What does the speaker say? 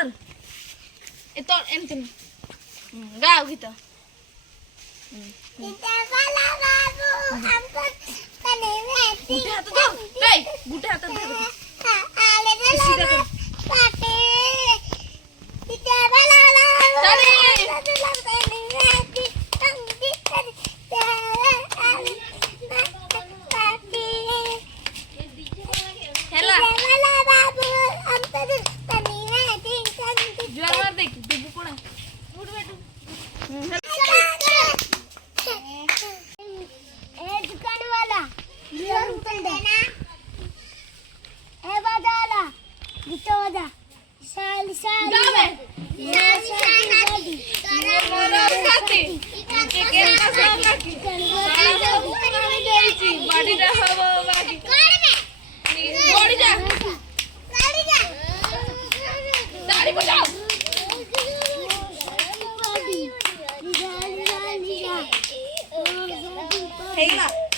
कर ए तो एमती गाव गीत गुटे हात धर गुटे हात धर Hey,